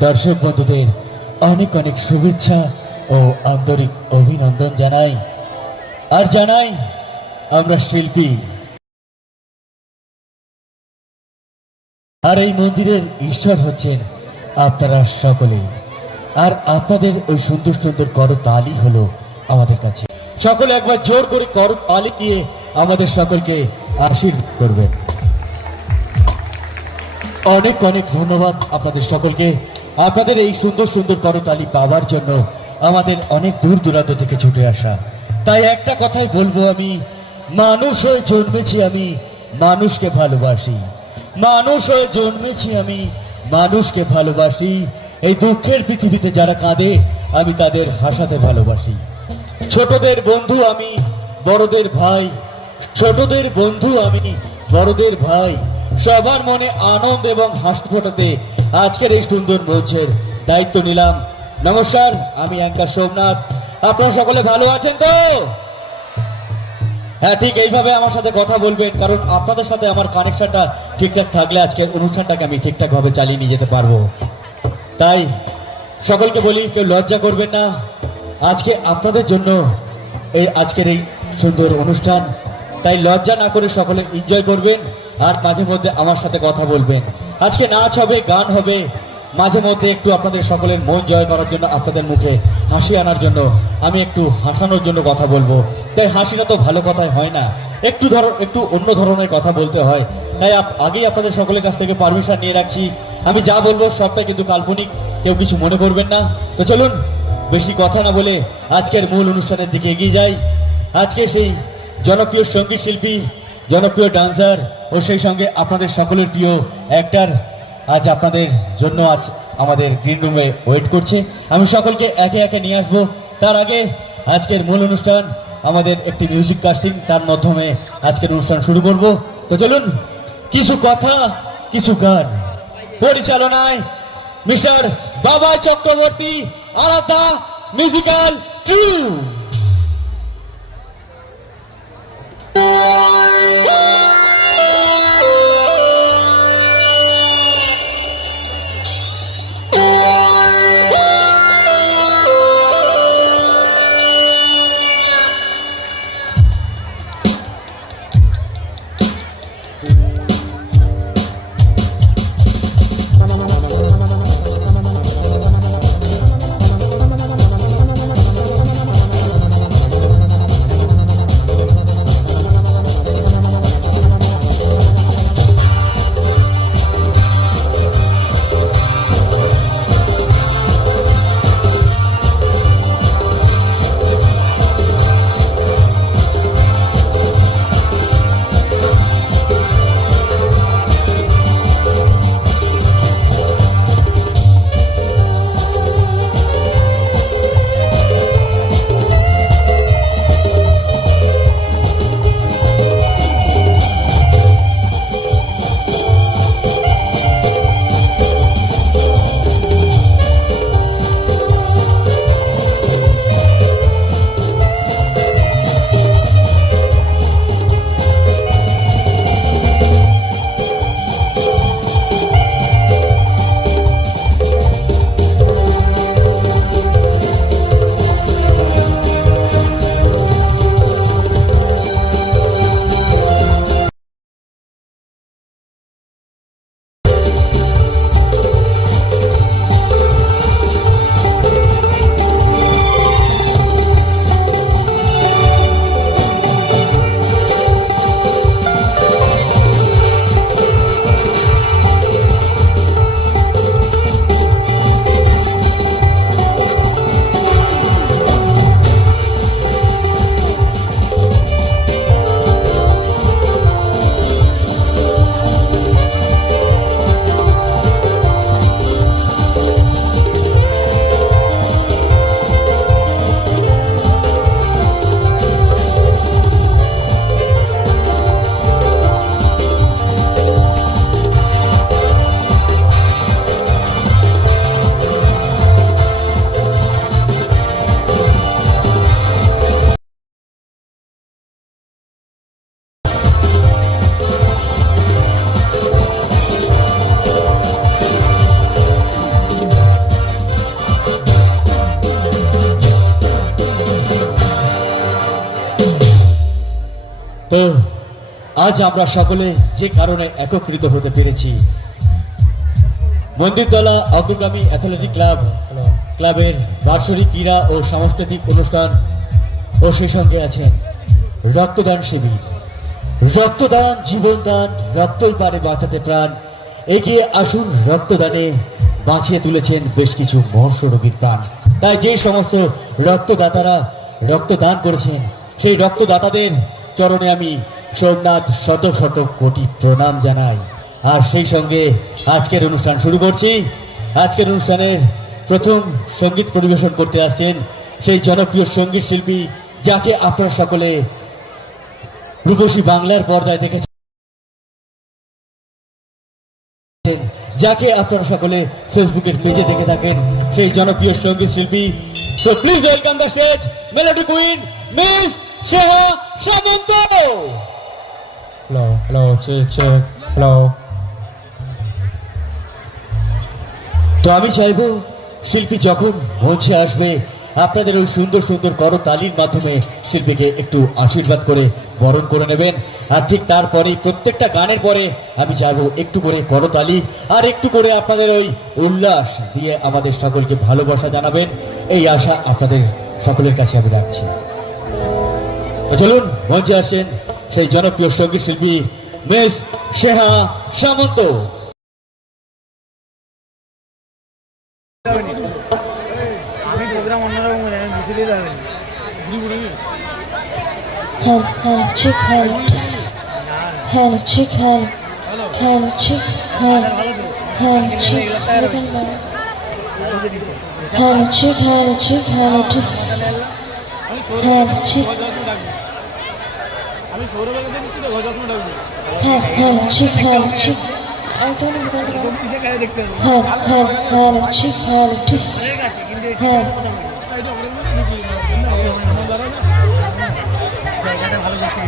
দর্শক বন্ধুদের, অনেক অনেক শুভেচ্ছা ও আন্তরিক অভিনন্দন জানাই। আর জানাই, আমরা শিল্পী। আর এই মন্দিরের ঈশ্বর হচ্ছেন আপনারা সকলে। আর আপনাদের ওই সুন্দর সুন্দর কর তালি হলো আমাদের কাছে। সকলে একবার জোর করে কর তালি দিয়ে আমাদের সকলকে আশীর্বাদ করবেন। অনেক অনেক ধন্যবাদ আপনাদের সকলকে। আপনাদের এই সুন্দর সুন্দর করতালি পাওয়ার জন্য আমাদের অনেক দূর দূরান্ত থেকে ছুটে আসা। তাই একটা কথাই বলব আমি, মানুষ হয়ে জন্মেছি আমি, মানুষকে ভালোবাসি। মানুষ হয়ে জন্মেছি আমি, মানুষকে ভালোবাসি। এই দুঃখের পৃথিবীতে যারা কাঁদে, আমি তাদের হাসাতে ভালোবাসি। ছোটদের বন্ধু আমি, বড়দের ভাই। ছোটদের বন্ধু আমি, বড়দের ভাই। সবার মনে আনন্দ এবং হাসি ফোটাতে আজকের এই সুন্দর মঞ্চের দায়িত্ব নিলাম। নমস্কার, আমি অ্যাঙ্কার সোমনাথ। আপনারা সকলে ভালো আছেন তো? হ্যাঁ ঠিক এইভাবে আমার সাথে কথা বলবেন, কারণ আপনাদের সাথে আমার কানেকশনটা ঠিকঠাক থাকলে আজকের অনুষ্ঠানটাকে আমি ঠিকঠাক ভাবে চালিয়ে নিয়ে যেতে পারব। তাই সকলকে বলি, কেউ লজ্জা করবেন না। আজকে আপনাদের জন্য এই আজকের এই সুন্দর অনুষ্ঠান। তাই লজ্জা না করে সকলে এনজয় করবেন। আর মাঝে মধ্যে আমার সাথে কথা বলবেন। আজকে নাচ হবে, গান হবে। মাঝে মধ্যে একটু আপনাদের সকলের মন জয় করার জন্য, আপনাদের মুখে হাসি আনার জন্য আমি একটু হাসানোর জন্য কথা বলব। তাই হাসিটা তো ভালো কথাই হয় না। একটু ধরো, একটু অন্য ধরনের কথা বলতে হয়। তাই আগেই আপনাদের সকলের কাছ থেকে পারমিশন নিয়ে রাখছি। আমি যা বলব সবটাই কিন্তু কাল্পনিক, কেউ কিছু মনে করবেন না। তো চলুন, বেশি কথা না বলে আজকের মূল অনুষ্ঠানের দিকে এগিয়ে যাই। আজকে সেই জনপ্রিয় সংগীত শিল্পী জনপ্রিয় ডান্সার ও সেই সঙ্গে আপনাদের সকলের প্রিয় অ্যাক্টার আজ আপনাদের জন্য আজ আমাদের গ্রিন রুমে ওয়েট করছে। আমি সকলকে একে একে নিয়ে আসব। তার আগে আজকের মূল অনুষ্ঠান, আমাদের একটি মিউজিক কাস্টিং তার মাধ্যমে আজকের অনুষ্ঠান শুরু করব। তো চলুন, কিছু কথা, কিছু গান। পরিচালনায় মিস্টার বাবা চক্রবর্তী, আলাদা মিউজিক্যাল ট্রু তো, আজ আমরা সকলে যে কারণে একত্রিত হতে পেরেছি, মন্দিরতলা অগ্রগামী অ্যাথলেটিক ক্লাব, ক্লাবের বার্ষিক ক্রীড়া ও সাংস্কৃতিক অনুষ্ঠান, ও সেই সঙ্গে আছেন রক্তদান শিবির। রক্তদান, জীবনদান, রক্তই পারে বাঁচাতে প্রাণ, এগিয়ে আসুন রক্তদানে, বাঁচিয়ে তুলেছেন বেশ কিছু মহর্ষ রোগীর প্রাণ। তাই যে সমস্ত রক্তদাতারা রক্তদান করেছেন, সেই রক্তদাতাদের চরণে আমি সোমনাথ শত শত কোটি প্রণাম জানাই। আর সেই সঙ্গে আজকের অনুষ্ঠান শুরু করছি। আজকের অনুষ্ঠানের প্রথম সংগীত পরিবেশন করতে আসছেন সেই জনপ্রিয় সংগীত শিল্পী যাকে আপনারা সকলে রূপসী বাংলার পর্দায় দেখেছেন, যাকে আপনারা সকলে ফেসবুকের পেজে দেখে থাকেন। সেই জনপ্রিয় সংগীত শিল্পী। So please welcome the stage melody queen miss Sheha Samanta Hello, hello, check, check, hello. তো আমি চাইব শিল্পী যখন মঞ্চে আসবে আপনাদের ওই সুন্দর সুন্দর করতালির মাধ্যমে শিল্পীকে একটু আশীর্বাদ করে বরণ করে নেবেন। আর ঠিক তারপরেই প্রত্যেকটা গানের পরে আমি চাইব একটু করে করতালি আর একটু করে আপনাদের ওই উল্লাস দিয়ে আমাদের সকলকে ভালোবাসা জানাবেন। এই আশা আপনাদের সকলের কাছে আমি রাখছি। চলুন, মঞ্চে আসেন সেই জনপ্রিয় সংগীত শিল্পী মিস শেহা সামন্ত। আমি প্রোগ্রাম অন্যরকম করে আমি বুঝে দিতে hello, chick, আমি সৌরভের কাছে ঘর চশমা ডাকবো হবে hello, hello, hello, chick, hello, tss. ঠিক আছে কিন্তু hello, জায়গাটা ভালো যাচ্ছে